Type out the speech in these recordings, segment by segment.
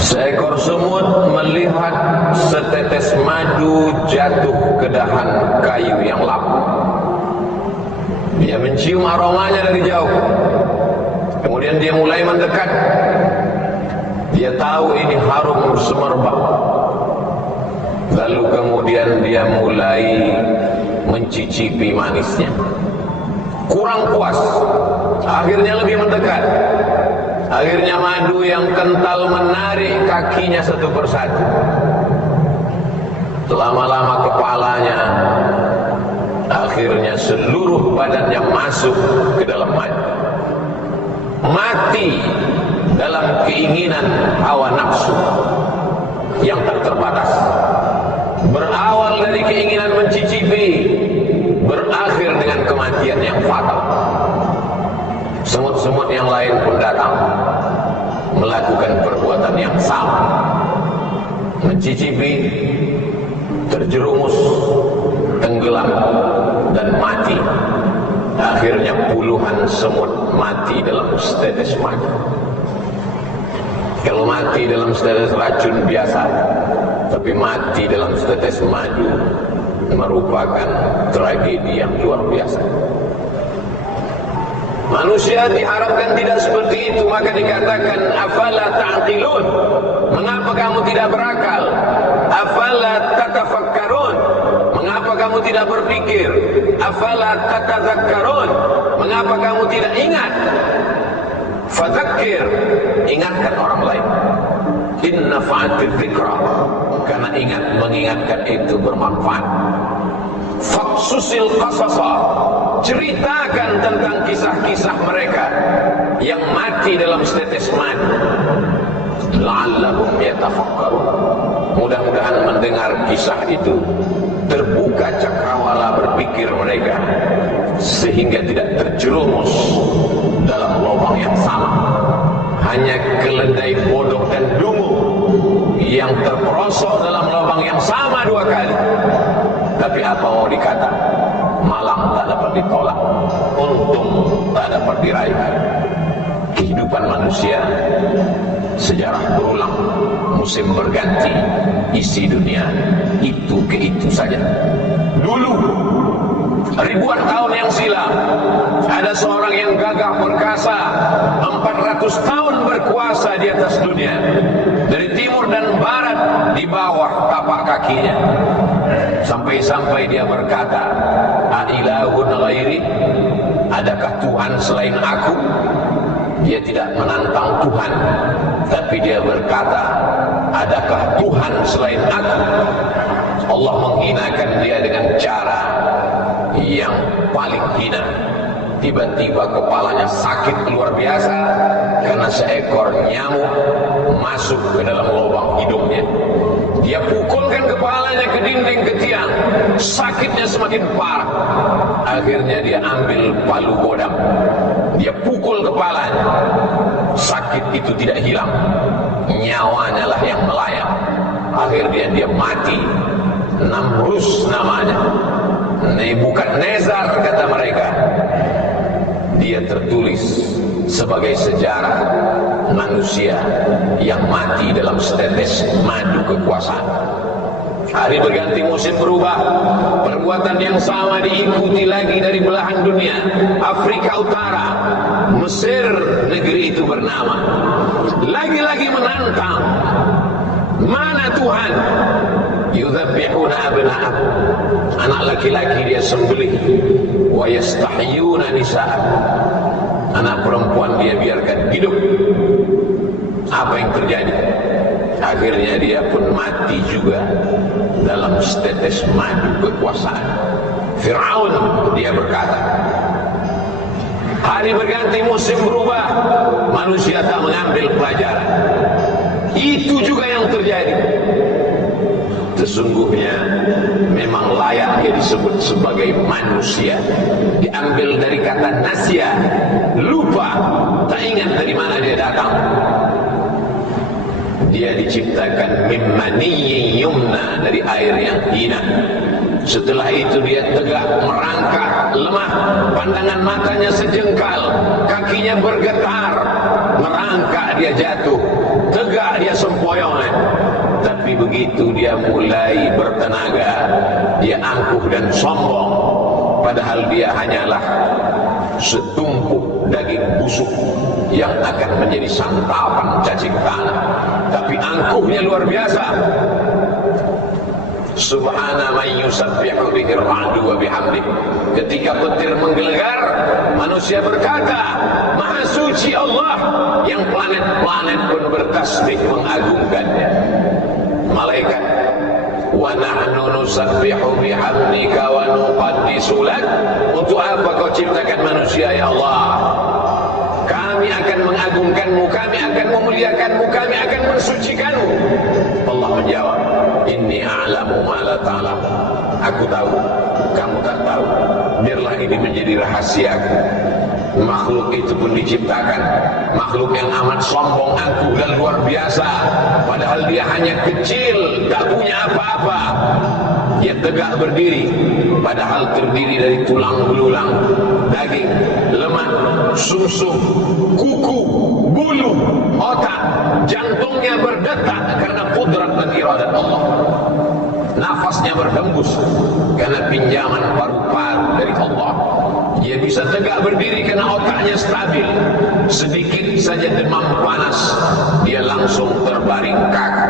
Seekor semut melihat setetes madu jatuh ke dahan kayu yang lapuk. Dia mencium aromanya dari jauh. Kemudian dia mulai mendekat. Dia tahu ini harum semerbak. Lalu kemudian dia mulai mencicipi manisnya. Kurang puas, akhirnya lebih mendekat. Akhirnya madu yang kental menarik kakinya satu persatu. Lama-lama kepalanya, akhirnya seluruh badannya masuk ke dalam madu. Mati dalam keinginan hawa nafsu yang tak terbatas. Berawal dari keinginan mencicipi, berakhir dengan kematian yang fatal. Semut-semut yang lain pun datang melakukan perbuatan yang sama, mencicipi, terjerumus, tenggelam, dan mati. Akhirnya puluhan semut mati dalam setetes madu. Kalau mati dalam setetes racun biasa, tapi mati dalam setetes madu merupakan tragedi yang luar biasa. Manusia diharapkan tidak seperti itu, maka dikatakan afala ta'qilun, mengapa kamu tidak berakal? Afala tatafakkarun, mengapa kamu tidak berpikir? Afala tatadzakkarun, mengapa kamu tidak ingat? Fadzakir, ingatkan orang lain. Inna fa'atil dzikra, karena mengingatkan itu bermanfaat. Faqsusil qasasa, ceritakan tentang kisah-kisah mereka yang mati dalam setetes madu. La'allahum yatafakkarun, mudah-mudahan mendengar kisah itu terbuka cakrawala berpikir mereka, sehingga tidak terjerumus dalam lubang yang sama. Hanya keledai bodoh dan dungu yang terperosok dalam lubang yang sama dua kali. Tapi apa mau dikata, malang tak dapat ditolak, untung tak dapat diraih. Kehidupan manusia, sejarah berulang, musim berganti, isi dunia itu ke itu saja. Dulu, ribuan tahun yang silam, ada seorang yang gagah perkasa, 400 tahun berkuasa di atas dunia, dari timur dan barat, di bawah tapak kakinya. Sampai-sampai dia berkata, "Ailahun ghairi?" Adakah Tuhan selain aku? Dia tidak menantang Tuhan, tapi dia berkata, adakah Tuhan selain aku? Allah menghinakan dia dengan cara yang paling hina. Tiba-tiba kepalanya sakit luar biasa karena seekor nyamuk masuk ke dalam lubang hidungnya. Dia pukulkan kepalanya ke dinding, ke tiang, sakitnya semakin parah. Akhirnya dia ambil palu godam, dia pukul kepalanya, sakit itu tidak hilang, nyawanya lah yang melayang. Akhirnya dia mati. Namrus namanya, Nebukadnezar kata mereka. Dia tertulis sebagai sejarah manusia yang mati dalam setetes madu kekuasaan. Hari berganti, musim berubah, perbuatan yang sama diikuti lagi dari belahan dunia. Afrika Utara, Mesir, negeri itu bernama, lagi-lagi menantang. Mana Tuhan? Yudzabbihuna abna'ahum, anak laki-laki dia sembelih, wa yastahyuna nisa'ahum, anak perempuan dia biarkan hidup. Apa yang terjadi? Akhirnya dia pun mati juga dalam setetes madu kekuasaan. Fir'aun, dia berkata, hari berganti, musim berubah, manusia tak mengambil pelajaran. Itu juga yang terjadi. Sesungguhnya memang layak dia disebut sebagai manusia. Diambil dari kata nasya, lupa, tak ingat dari mana dia datang. Dia diciptakan mimmaniyyin yumna, dari air yang hina. Setelah itu dia tegak, merangkak, lemah, pandangan matanya sejengkal, kakinya bergetar, merangkak dia jatuh. tegak dia sempoyongan. Tapi begitu dia mulai bertenaga, dia angkuh dan sombong, padahal dia hanyalah setumpuk daging busuk yang akan menjadi santapan cacing tanah. Tapi angkuhnya luar biasa. Subhana man yusabbihu bihi ar-ra'du wa bihamdih. Ketika petir menggelegar, manusia berkata, Maha suci Allah, yang planet-planet pun bertasbih mengagungkannya. Malaikat, wa nahnu nusabbihu bihamdika wa nuqaddisu lak. Untuk apa kau ciptakan manusia ya Allah? Kami akan mengagungkanmu, kami akan memuliakanmu, kami akan mensucikanmu. Allah menjawab, Inni a'lamu ma la ta'lamu. Aku tahu, kamu tak tahu. Biarlah ini menjadi rahasiaku. Makhluk itu pun diciptakan, makhluk yang amat sombong, angkuh dan luar biasa, padahal dia hanya kecil, tak punya apa-apa. Dia tegak berdiri, padahal terdiri dari tulang belulang, daging, lemak, sumsum, kuku, bulu, otak. Jantungnya berdetak karena kudrat dan iradat Allah. Nafasnya berhembus karena pinjaman paru-paru dari Allah. Dia bisa tegak berdiri karena otaknya stabil. Sedikit saja demam panas, dia langsung terbaring kaku.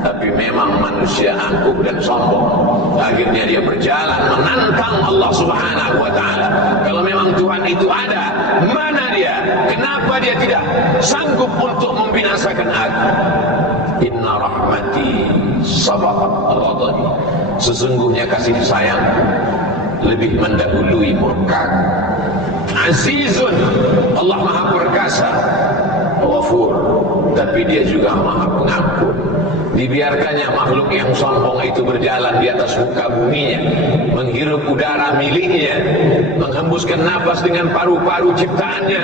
Tapi memang manusia angkuh dan sombong. Akhirnya dia berjalan menantang Allah Subhanahu wa ta'ala. Kalau memang Tuhan itu ada, mana dia? Kenapa dia tidak sanggup untuk membinasakan aku? Inna rahmati sabaqat ghadabi. Sesungguhnya kasih sayang lebih mendahului murka. Azizun, Allah Maha Perkasa. Ghafur, tapi dia juga Maha Pengampun. Dibiarkannya makhluk yang sombong itu berjalan di atas muka buminya, menghirup udara miliknya, menghembuskan nafas dengan paru-paru ciptaannya.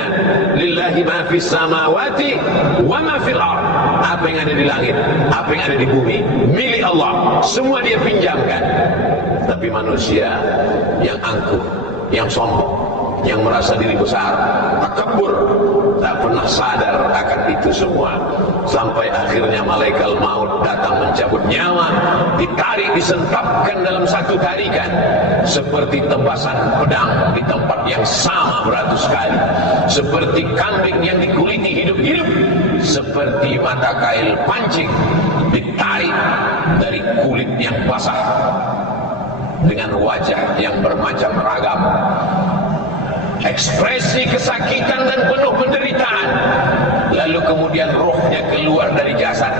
Lillahi ma fis samawati wa ma fil ardh. Apa yang ada di langit, apa yang ada di bumi, milik Allah. Semua dia pinjamkan. Tapi manusia yang angkuh, yang sombong, yang merasa diri besar, takabur, tak pernah sadar akan itu semua. Sampai akhirnya malaikat maut datang mencabut nyawa, ditarik, disentapkan dalam satu tarikan, seperti tebasan pedang di tempat yang sama beratus kali, seperti kambing yang dikuliti hidup-hidup, seperti mata kail pancing ditarik dari kulit yang basah, dengan wajah yang bermacam ragam, ekspresi kesakitan dan penuh penderitaan. Lalu kemudian rohnya keluar dari jasad.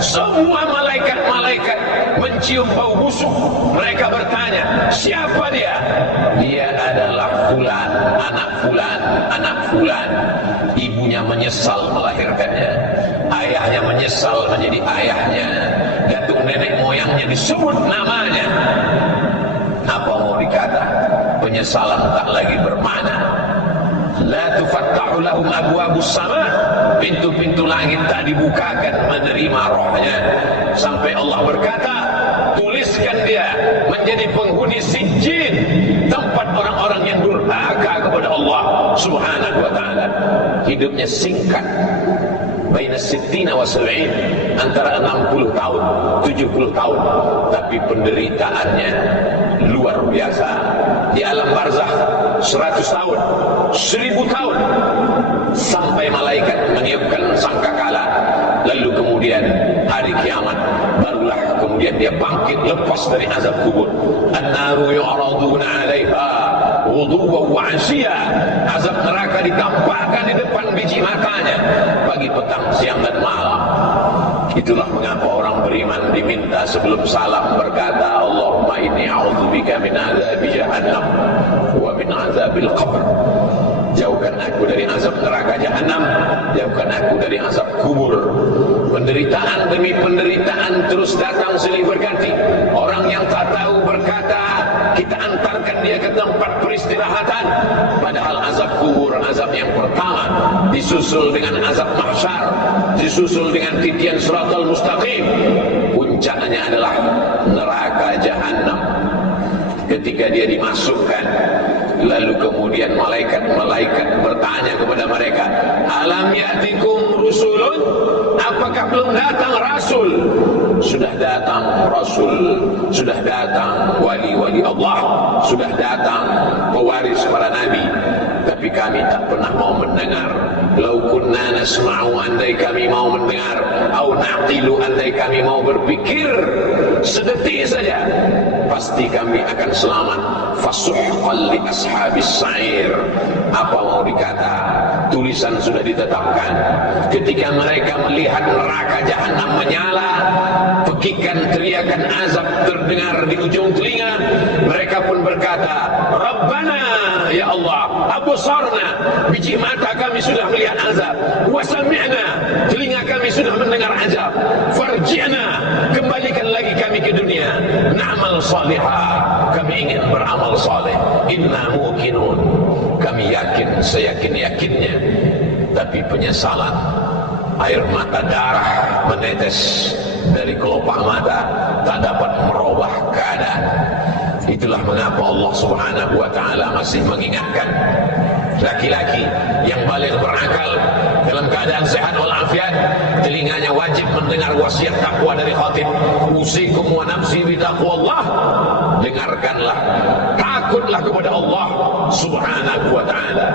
Semua malaikat-malaikat mencium bau busuk. Mereka bertanya, siapa dia? Dia adalah fulan, anak fulan, anak fulan. Ibunya menyesal melahirkannya, ayahnya menyesal menjadi ayahnya, datuk nenek moyangnya disebut namanya. Apa mau dikata? Penyesalan tak lagi bermakna. La tufattahu lahum abwabus sama. Pintu-pintu langit tak dibukakan menerima rohnya. Sampai Allah berkata, tuliskan dia menjadi penghuni sijjin, tempat orang-orang yang durhaka kepada Allah Subhanahu wa ta'ala. Hidupnya singkat, baina sittina wa sab'in, antara 60 tahun 70 tahun, tapi penderitaannya luar biasa. Di alam barzakh 100 tahun, 1000 tahun, sampai malaikat meniupkan sangkakala. Lalu kemudian hari kiamat, barulah kemudian dia bangkit lepas dari azab kubur. An-naru yu'raduna 'alaiha ghuduwan wa 'ashiyya. Azab neraka ditampakkan di depan biji matanya pagi, petang, siang dan malam. Itulah mengapa orang beriman diminta sebelum salam berkata, Allahumma inni a'udzubika min azabi jahannam wa min azabil qabr. Jauhkan aku dari azab neraka jahanam, jauhkan aku dari azab kubur. Penderitaan demi penderitaan terus datang silih berganti. Orang yang tak tahu berkata, kita antarkan dia ke tempat peristirahatan. Padahal azab kubur, azab yang pertama, disusul dengan azab mahsyar, disusul dengan titian siratal mustaqim. Puncaknya adalah neraka jahanam. Ketika dia dimasukkan, lalu kemudian malaikat-malaikat bertanya kepada mereka, alam ya'tikum rusulun? Apakah belum datang Rasul. Sudah datang Rasul, sudah datang wali-wali Allah, sudah datang pewaris para nabi, tapi kami tak pernah mau mendengar. Lau kunna nasma'u, andai kami mau mendengar, au naqilu, andai kami mau berpikir sedetik saja, pasti kami akan selamat. Fasuhqan li ashabis sa'ir. Apa mau dikata? Tulisan sudah ditetapkan. Ketika mereka melihat neraka jahanam menyala, pekikan teriakan azab terdengar di ujung telinga, mereka pun berkata, Rabbana, ya Allah, absarna, biji mata kami sudah melihat azab, wa sami'na, telinga kami sudah mendengar azab, farji'na, kembalikan lagi kami ke dunia, na'mal salihah, kami ingin beramal saleh, inna muqinun, kami yakin, seyakin-yakinnya. Tapi penyesalan, air mata darah menetes dari kelopak mata, tak dapat merubah keadaan. Itulah mengapa Allah Subhanahu wa ta'ala masih mengingatkan laki-laki yang balik berakal dalam keadaan sehat walafiat, telinganya wajib mendengar wasiat takwa dari khatib. Usikum wa nafsi bitaqwallah. Dengarkanlah, takutlah kepada Allah Subhanahu wa ta'ala.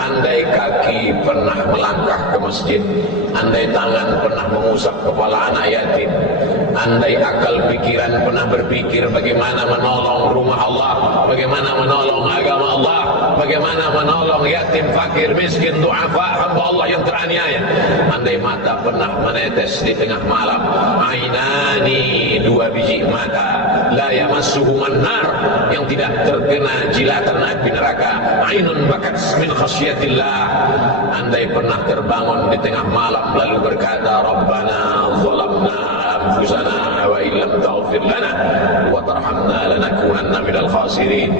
Andai kaki pernah melangkah ke masjid, andai tangan pernah mengusap kepala anak yatim, andai akal pikiran pernah berpikir bagaimana menolong rumah Allah, bagaimana menolong agama Allah, bagaimana menolong yatim, fakir, miskin, du'afa, hamba Allah yang teraniaya, andai mata pernah menetes di tengah malam, ainani, dua biji mata, la yamassuhuman nar, yang tidak terkena jilatan api neraka, ainun bakat min khasyatillah, andai pernah terbangun di tengah malam lalu berkata, Rabbana zalamna anfusana wa illam taghfir lana wa tarhamna lanakunanna minal khasirin.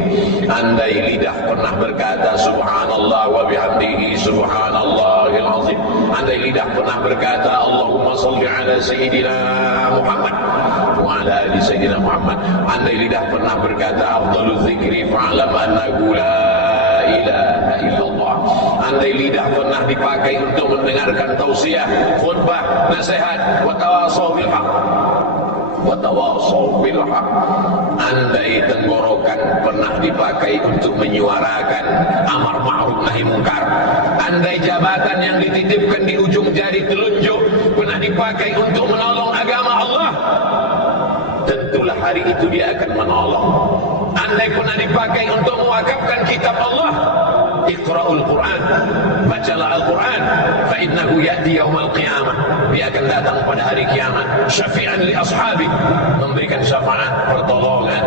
Andai lidah pernah berkata subhanallah wa bihamdihi subhanallahil azim. Andai lidah pernah berkata Allahumma salli ala sayyidina Muhammad wa ala ali sayyidina Muhammad. Andai lidah pernah berkata afdalul dzikri fa'lam annahu la ilaha illallah. Andai lidah pernah dipakai untuk mendengarkan tausiah, khutbah, nasihat, wa tawasau bil haq, wa tawasau bil haq. Andai tenggorokan pernah dipakai untuk menyuarakan amar ma'ruf nahi munkar, andai jabatan yang dititipkan di ujung jari telunjuk pernah dipakai untuk menolong agama Allah, tentulah hari itu dia akan menolong. Andai pernah dipakai untuk mewakafkan kitab Allah, Iqra'ul Quran, bacalah Al-Quran, fa innahu ya'ti yaumal qiyamah, dia akan datang pada hari kiamat, syafi'an li ashabi, memberikan syafaat pertolongan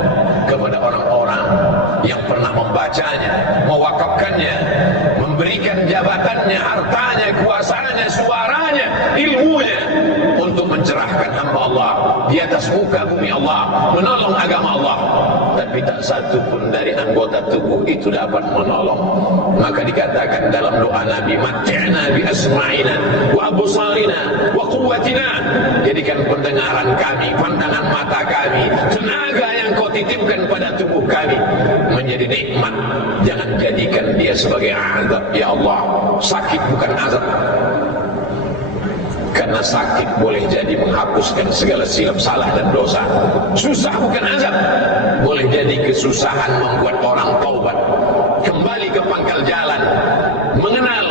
kepada orang-orang yang pernah membacanya, mewakafkannya, memberikan jabatannya, hartanya, kuasanya, suaranya, ilmunya untuk mencerahkan hamba Allah di atas muka bumi Allah, menolong agama Allah. Tapi tak satu pun dari anggota tubuh itu dapat menolong. Maka dikatakan dalam doa Nabi, mat'na bi asma'ina wa absarina wa quwwatina, jadikan pendengaran kami, pandangan mata kami, tenaga yang kau titipkan pada tubuh kami menjadi nikmat. Jangan jadikan dia sebagai azab ya Allah. Sakit bukan azab, karena sakit boleh jadi menghapuskan segala silap salah dan dosa. Susah bukan azab, boleh jadi kesusahan membuat orang taubat, kembali ke pangkal jalan, mengenal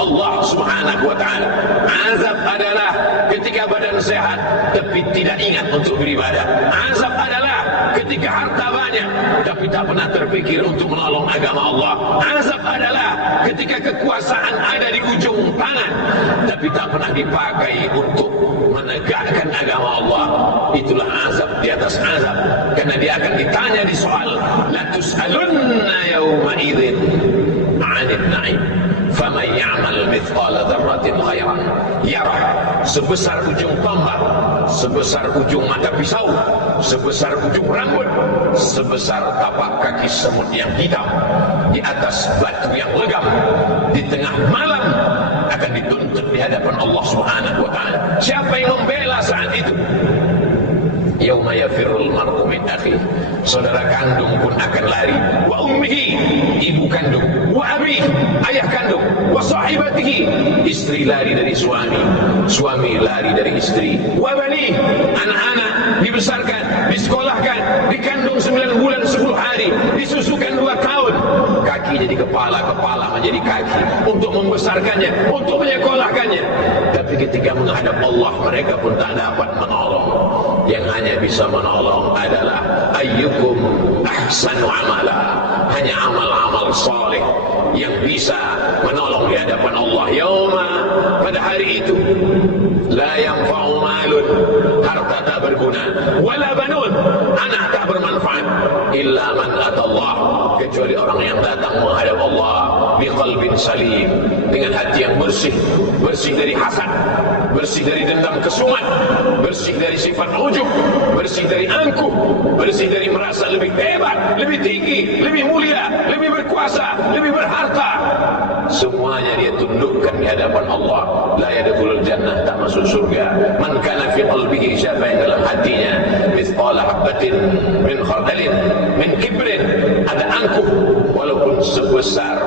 Allah Subhanahu wa ta'ala. Azab adalah ketika badan sehat tapi tidak ingat untuk beribadah. Azab adalah ketika harta banyak tapi tak pernah terpikir untuk menolong agama Allah. Azab adalah ketika kekuasaan ada di ujung tangan tapi tak pernah dipakai untuk menegakkan agama Allah. Itulah azab di atas azab, karena dia akan ditanya di soal, la tus'alunna yawma idzin 'anil na'im faman ya'mal mithqala dzarratin khairan yarah. Sebesar ujung tombak, sebesar ujung mata pisau, sebesar ujung rambut, sebesar tapak kaki semut yang hitam di atas batu yang legam di tengah malam akan dituntut di hadapan Allah Subhanahu wa ta'ala. Siapa yang membela saat itu? Yauma yafirrul mar'u min akhihi, saudara kandung pun akan lari, wa ummihi, ibu kandung, wa abihi, ayah kandung, wa wa sahibatihi, istri lari dari suami, suami lari dari istri, wa bani, anak-anak dibesarkan, disekolahkan, dikandung 9 bulan 10 hari, disusukan 2 tahun, kaki jadi kepala, kepala menjadi kaki, untuk membesarkannya, untuk menyekolahkannya. Tapi ketika menghadap Allah, mereka pun tak dapat menolong. Yang hanya bisa menolong adalah ayyukum ahsanu amala, hanya amal-amal saleh yang bisa menolong di hadapan Allah. Yauma, pada hari itu, la yanfa'u malun, harta tak berguna, wala banun, anak tak bermanfaat, illa man atallah, kecuali orang yang datang menghadap Allah biqalbin salim, dengan hati yang bersih, bersih dari hasad, bersih dari dendam kesumat, bersih dari sifat ujub, bersih dari angkuh, bersih dari merasa lebih hebat, lebih tinggi, lebih mulia, lebih berkuasa, lebih berharta. Semuanya dia tundukkan di hadapan Allah. La yadkhulul jannah, tak masuk surga. Man kana fi qalbihi, siapa yang dalam hatinya mithqala habatin min khardalin min kibrin, ada angkuh walaupun sebesar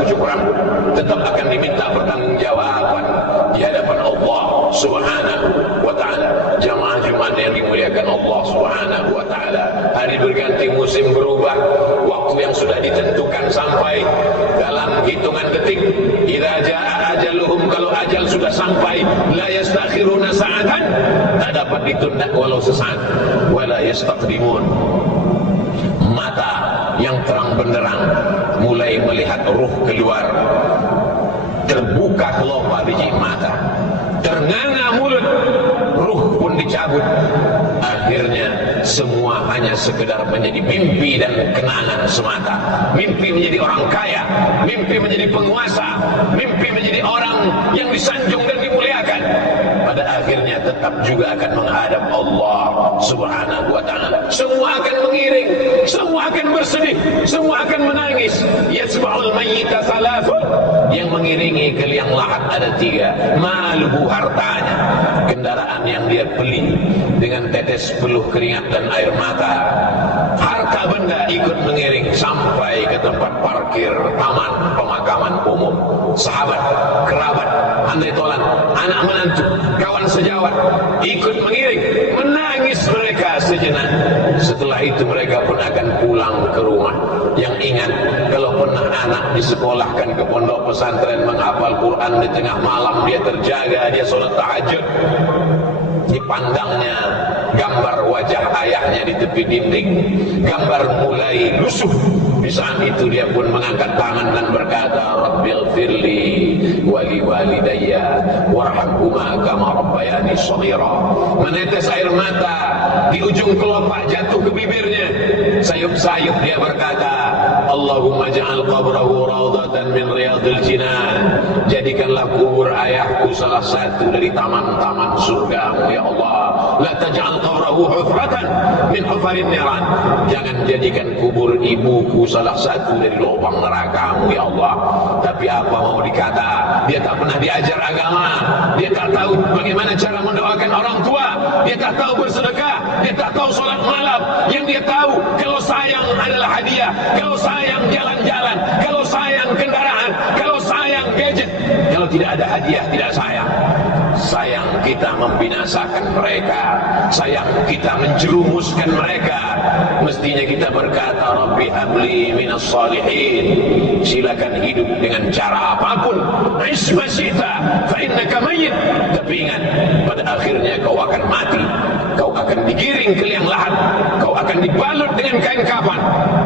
ujung rambut, tetap akan diminta pertanggungjawaban di hadapan Allah Subhanahu wa ta'ala. Jamaah Jumat yang dimuliakan Allah Subhanahu wa ta'ala, hari berganti, musim berubah, waktu yang sudah ditentukan sampai dalam hitungan detik. Idza jaa ajaluhum, kalau ajal sudah sampai, la yastakhiruna sa'atan, tak dapat ditunda walau sesaat, wala yastaqdimun. Mata yang terang benderang mulai melihat ruh keluar, terbuka kelopak biji mata, ternganga mulut, ruh pun dicabut. Akhirnya semua hanya sekedar menjadi mimpi dan kenangan semata. Mimpi menjadi orang kaya, mimpi menjadi penguasa, mimpi menjadi orang yang disanjung dan dimuliakan. Pada akhirnya tetap juga akan menghadap Allah Subhanahu wa ta'ala. Semua akan mengiring, semua akan bersedih, semua akan menangis. Yasba'ul mayyita thalathun, yang mengiringi ke liang lahat ada 3. Maluhu, hartanya, kendaraan yang dia beli dengan tetes peluh keringat dan air mata. Harta benda ikut mengiring sampai ke tempat parkir taman pemakaman umum. Sahabat, kerabat, andai tolan, anak menantu, kawan sejawat ikut mengiring, menangis mereka sejenak. Setelah itu mereka pun akan pulang ke rumah. Yang ingat, kalau pernah anak disekolahkan ke pondok pesantren menghafal Quran, di tengah malam dia terjaga, dia sholat tahajud, dipandangnya gambar wajah ayahnya di tepi dinding, gambar mulai lusuh. Di saat itu dia pun mengangkat tangan dan berkata, Rabbil firli wali walidayya warhamhuma kama rabbayani shaghira. Menetes air mata di ujung kelopak jatuh ke bibirnya. Sayup-sayup dia berkata, Allahumma ja'al qabrahu rawdatan min riyadil jinan, jadikanlah kubur ayahku salah satu dari taman-taman surga, ya Allah. La taj'al qabrahu hufratan min hufarin niran, jangan jadikan kubur ibuku salah satu dari lubang neraka-Mu, ya Allah. Tapi apa mau dikata, dia tak pernah diajar agama, dia tak tahu bagaimana cara mendoakan orang tua, dia tak tahu bersedekah, dia tak tahu sholat malam. Yang dia tahu, kalau sayang adalah hadiah, kalau sayang jalan-jalan, kalau sayang kendaraan, kalau sayang gadget. Kalau tidak ada hadiah, tidak sayang. Sayang kita membinasakan mereka, sayang kita menjerumuskan mereka. Mestinya kita berkata, Rabbi habli minas salihin, silakan hidup dengan cara apapun, isma syi'ta fa innaka mayyit. Tapi ingat, pada akhirnya kau akan mati, kau akan digiring ke liang lahat, kau akan dibalut dengan kain kafan,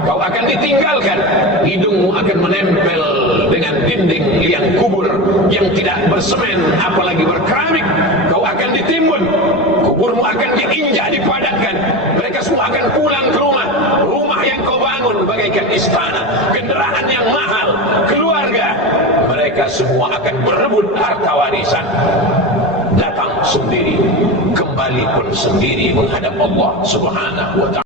kau akan ditinggalkan, hidungmu akan menempel dengan dinding liang kubur yang tidak bersemen apalagi berkeramik. Kau akan ditimbun, kuburmu akan diinjak, dipadatkan. Mereka semua akan pulang ke rumah, rumah yang kau bangun bagaikan istana, kendaraan yang mahal, keluarga. Mereka semua akan berebut harta warisan. Datang sendiri, kembali pun sendiri menghadap Allah Subhanahu wa ta'ala.